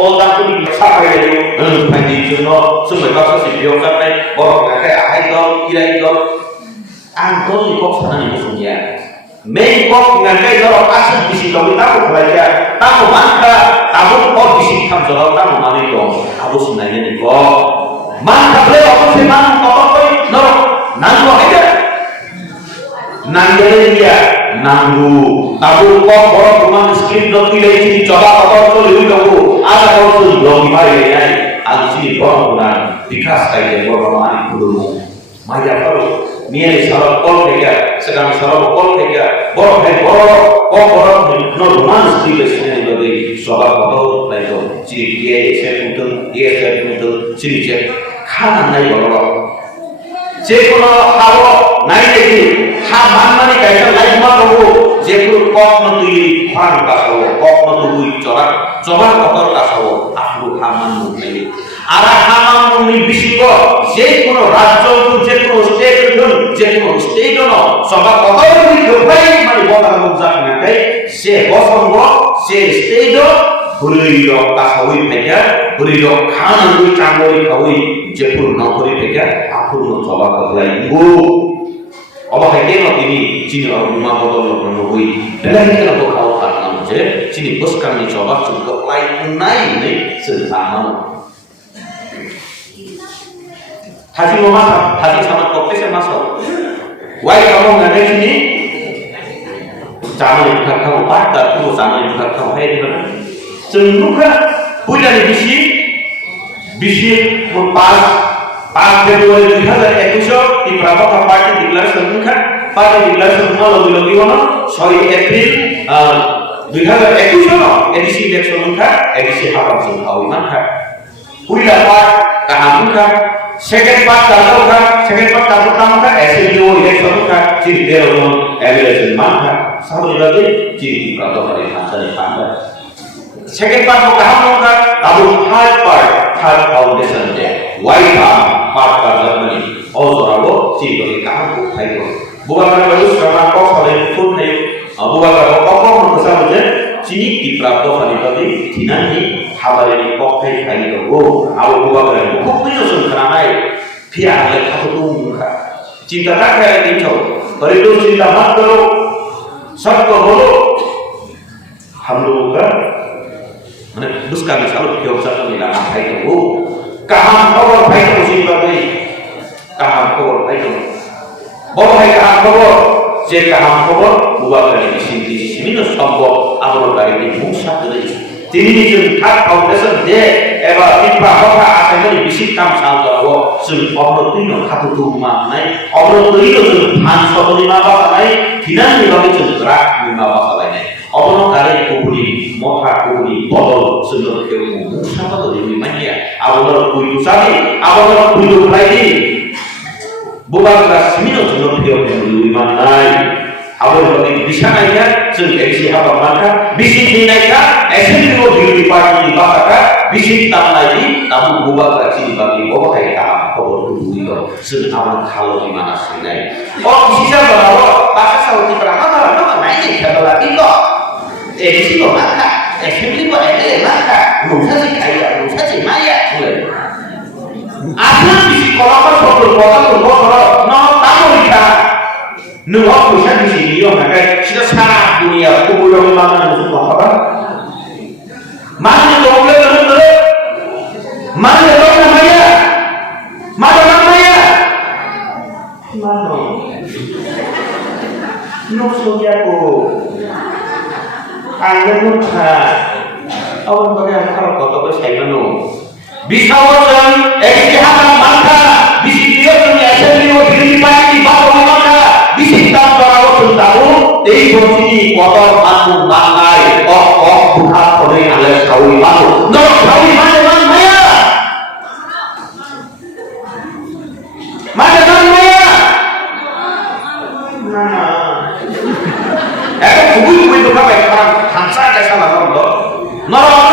어다분이 사과해요. 반지 주노 스물 가서 비용값에 뭐가게 아이도 이래도 안도지 꼭 사는 무슨 이야. 매일 꼭 그냥 내가 아침 비시 너무 따고 그래야 따고 많다. 따고 꼭 비시 탐서로 따고 많이 또 따고 신나는 이거. 많다 그래 어떻게 많은 어떻게 너로 난거 해야. 난게야 난구 따고 꼭 뭐라 그만 스크린 넣기래 저가 어떤 걸 이루려고 알아서 여기 말이야. 아저씨 뭐라구나 비카스 가이드 뭐라 많이 부르고 말이야 바로 미안해 사람 꼴대기야 세상 사람 꼴대기야 뭐라 너 로만 스크린을 쓰는 거지 저가 어떤 라이도 지리에 세분들 이에 세분들 지리제 카나 나이 뭐라 제코나 하고 나이대기 하 만만히 가서 나이만 보고 제코 꼭너 তুই 화랑 가서 꼭너 তুই 저랑 어떤 가서 앞으로 하만 못해 알아 하만 못이 비시고 제코나 রাজ্য 제코 스테이트는 সবা কতই গপাই মানে বলা মুজাক নাকাই সে বসঙ্গ সে স্টেজ হরির কাছাওই ফেকা হরির খানাই চাঙ্গই খাওই যেপুর নকরি ফেকা আপূর্ণ সবা কতলাই গো অবাকে কেন তিনি চিনি অরুমা বদল নবই বেলাইকেন তো খাও কারণ যে চিনি বসকানি সবা চুক লাই নাই নেই সেদামান 하지 뭐 마사 하지 참아 또 빼서 마사 와이 가면 나네 주니 자문이 부탁하고 빠따 두고 자문이 부탁하고 해야 되거든 정루가 부자리 비시 뭐 pas Februari 2021 di Prabowo Party Declaration kan Party Declaration lagi mana 6 April 2021 edisi election kan edisi hafal sungkawi kan Puila part kaham kan second part tahu kan pertama kan SMU election kan ciri dia orang election kan satu lagi ciri Prabowo Party Nasional Pandai second part kaham kan lalu third foundation dia White part Germany also ciri kaham kayu bukan bagus karena kau saling pun kayu bukan kalau kau bersama je ciri di Prabowo Party dinani habarin kau kayu awal bukan kau punya sumberanai pihak yang satu muka cinta tak kayak gitu itu cinta mat kalau satu kalau hamluka mana dus kami selalu biasa bilang kayu kaham kau kayu sih bagai kaham kau kayu bawa kaham kau je kaham kau buat dari sini minus tombol awal dari musa dari তিনি যে থাক foundation দে এবার তিনবা কথা আছে মানে বেশি কাম সাল করবো সেই অবরতিন খাতু তুমা নাই অবরতিন তো ধান সবলি মা বাবা নাই ধিনান বিভাগে চন্দ্রা মা বাবা নাই অবনকারে কুবুরি মথা কুবুরি বদল সুন্দর কেউ মুসাবা দরি মানিয়া আবর কুইলু সাবি আবর কুইলু লাইদি বুবাগরা সিমিনো সুন্দর কেউ কুইলু মানাই awal bagi bisa naiknya sehingga isi apa maka bisi naiknya SMU di pagi bahaka bisi tam lagi tamu buat lagi bagi bawah kayak kaham kau dulu itu sehingga kalau di mana sih naik bisa bahwa bahasa Saudi berapa nama naik kalau lagi kok bisi kok maka SMU kok maka nusa sih kaya nusa sih maya asal bisi kalau kalau tamu kita Nuh bisa di sini yo, maka kita sekarang dunia kubur mana musuh apa? Mana boleh benar? Mana namanya? Mana? Nuh sojaku, angin muka, awan bagai kalau kau tahu saya nuh. Bisa wajan, ekstihatan maka, bisa dia punya sendiri diri pagi bawa maka. Bisita para tahu এই বছরই কত মানুষ বাংলায় বুঝা করে আলে সাউই মানুষ সাউই মানে মায়া মায়া না এত খুবই খুবই দোকান খান খানসা কেসা লাগলো নরম